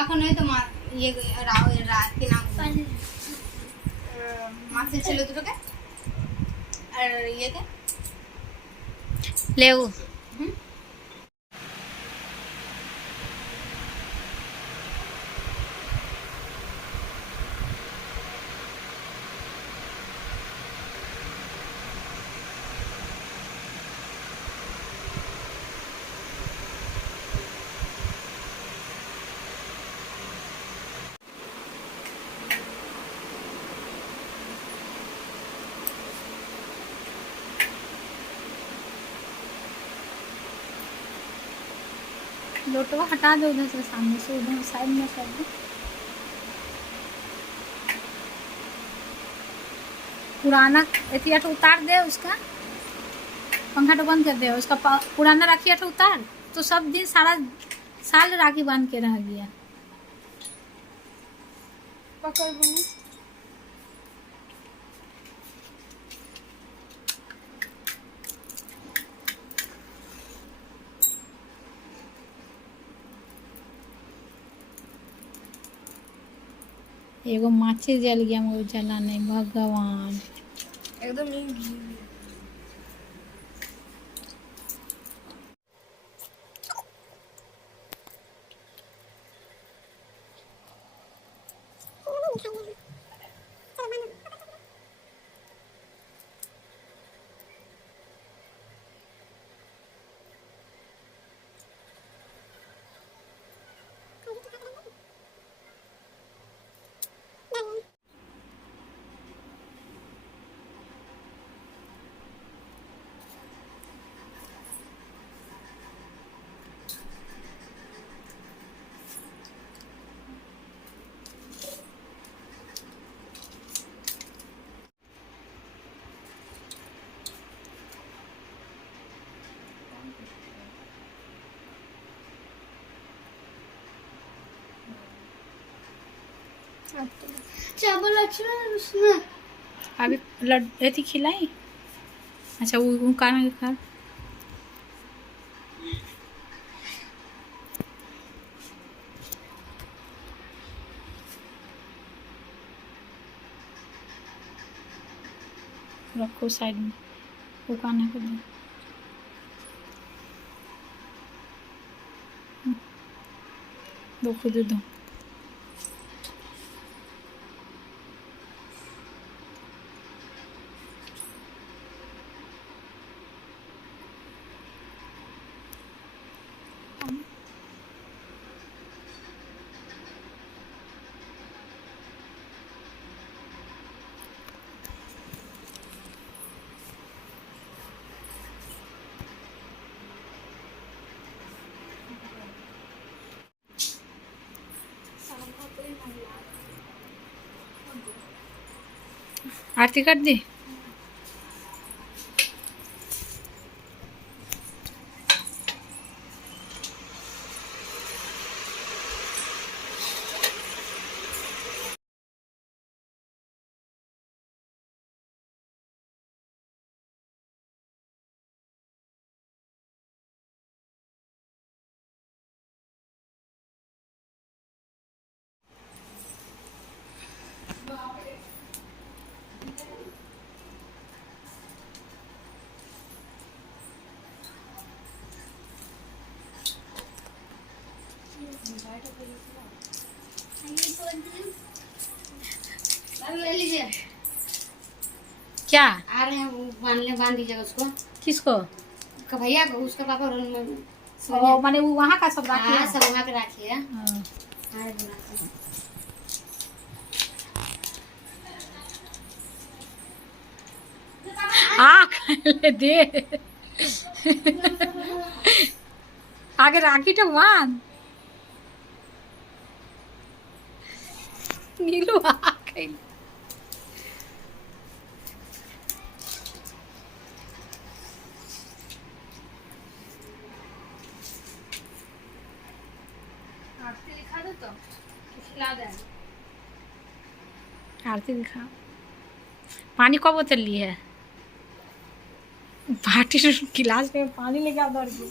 এখন এই তো ইয়ে কি নাম মাছের ছেলে দুটোকে আর ইয়েকে লেউ लोटो हटा दो उधर से, सामने से, उधर साइड में कर दो। पुराना एथिया उतार दे, उसका पंखा तो बंद कर दे, उसका पुराना राखी तो उतार, तो सब दिन सारा साल राखी बांध के रह गया। पकड़ एगो माछी जल गया, मगर जला नहीं, भगवान एकदम नहीं। चावल अच्छा उसमें अभी लड्डू थी खिलाई। अच्छा वो कान खा रखो साइड में, वो कान को दो खुद दो। आरती कर दी। क्या आ रहे हैं बांध दीजिएगा उसको। किसको? भैया को, उसका पापा माने वो वहाँ का सब राखी है, सब वहाँ के राखी है। दे आगे राखी तो बांध नीलू आरती दिखा। पानी कब बोतल ली है? बाटी गिलास में पानी लेके आ दौड़ गई।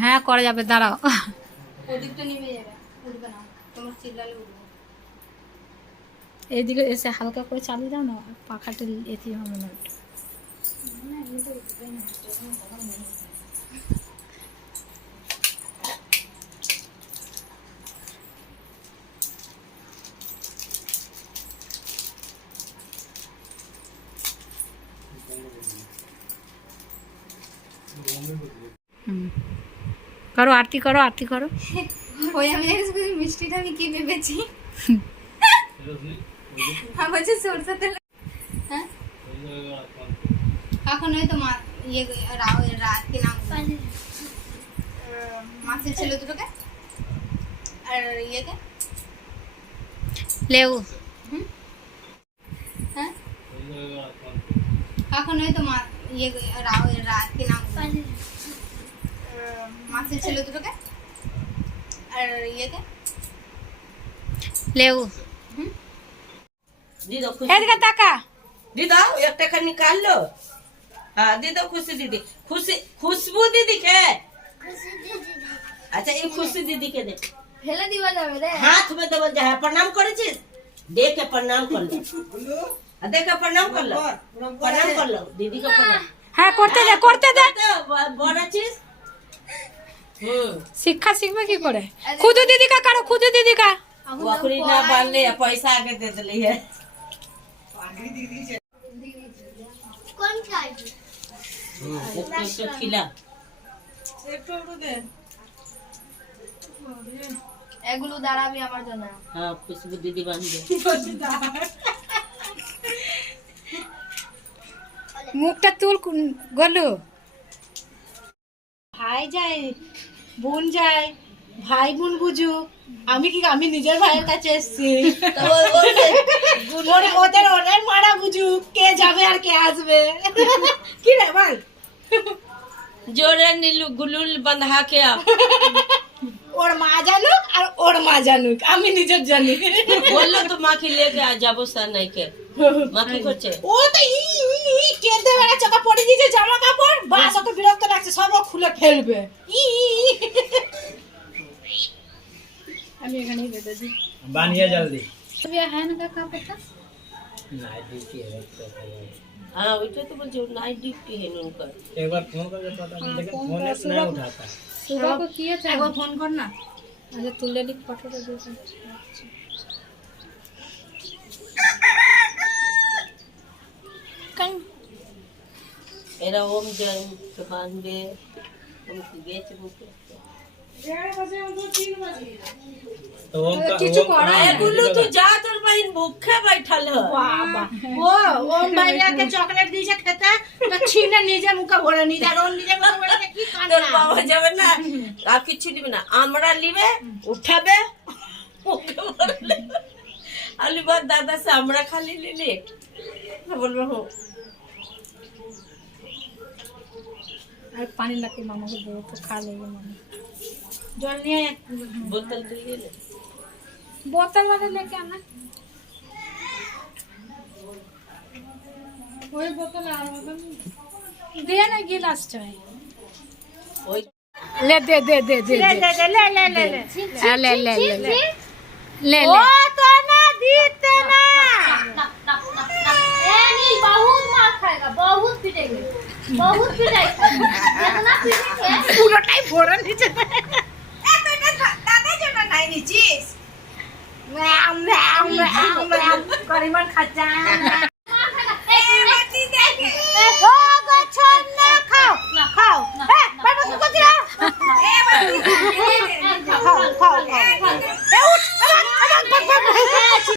হ্যাঁ করা যাবে, দাঁড়াও। ওদিকটা নেমে যাবে, উঠবে না, তোমার চিল্লালে উঠবে। এইদিকে এসে হালকা করে চালিয়ে দাও না, পাখাটা এতে হবে না ওটা। করো আরতি করো, আরতি করো। ওই আমি মিষ্টিটা আমি কি ভেবেছি, আমার যে সরষে তেল, হ্যাঁ এখন ওই তো ইয়ে কি নাম মাছের ছেলে দুটোকে আর ইয়েকে লেউ, হ্যাঁ এখন ওই তো ইয়ে কি নাম মাছের ছেলে দুটোকে আর ইয়েকে লেউ। दीदो এদিকে তাকা। दीदा एक टका निकाल लो। हाँ दीदो खुशी दीदी, खुशी खुशबू दीदी के। अच्छा ये खुशी दीदी के दे। ফেলে দিবা যাবে রে। हाथ में दबल जाए, प्रणाम करे चीज दे के प्रणाम कर लो। दे के प्रणाम कर लो, प्रणाम कर लो दीदी का प्रणाम। হ্যাঁ করতে দে, করতে দে। बड़ा चीज শিক্ষা শিখবে কি করে? খুদু দিদিকা কারো, খুদু দিদিকা। वकरी ना बांधले पैसा आगे दे दिली है। কোন খাই एक खिला এগুলো দাঁড়াবি আমার জন্য। हाँ खुशबू दीदी बांध दे। মুখটা তুল গলু। ভাই যায়, বোন যায়, ভাই বোন বুঝুক, আমি নিজের ভাইয়ের কাছে এসেছি। ওদের ওদের মারা বুঝুক, কে যাবে আর কে আসবে। কি রে বল, जोरे नीलू गुलुल बंधा के आप ওর মা জানুক আর ওর মা জানুক, আমি নিজের জানি। बोलो तो माँ की लेके आ जाबो सा नहीं के माँ की করছে ও তো কেঁদে বেড়াচ্ছে, ওকে পরে দিয়েছে জামা কাপড়, বাস ওকে বিরক্ত লাগছে, সব ও খুলে ফেলবে। আমি এখানেই বেঁধে দিই। बांधिए जल्दी। अभी है ना का पता? नाइट ड्यूटी है तो हाँ वही तो बोल जो नाइट ड्यूटी है उनका। एक बार फोन करके पता नहीं, लेकिन फोन नहीं उठाता। सुबह को किए थे। একবার ফোন কর না। अच्छा तुल्ले लिख फोटो दे दे। कहीं एरा ओम जय के बांधे उनकी गेच बुके तो ओम का किचु ओम करा ए गुल्लू तू जा तोर बहन भूखे बैठल है। বাবা ও ওম বাইরাকে চকলেট দিয়েছে খেতে, তো ছিনে নিজে মুখে ভরে নিজে, আর ওর নিজে মুখে ভরে কি তোর কান্না। বাবা যাবে না আর কিছু দিবে না, আমরা লিবে উঠাবে ওকে বললে আলি বাদ দাদা से আমরা খালি লিলে বলবো হো और पानी लाके मामा को दो तो खा लेंगे मामा। জল নিয়ে बोतल दे ले बोतल वाले लेके आना। वही बोतल आ रहा दे ना गिलास चाय। ओए ले दे दे दे दे ले दे ले ले ले ले ले ले ले ले ले ले ও ले তো না দিতে না। ए नील बहुत मार खाएगा, बहुत पीटेंगे, बहुत पिटाई खाएगा, कितना पीटेंगे। পুরোটাই ভরে নিচে। দাদা জন্য নাই নিছিস। করিমান খাচ্ছা।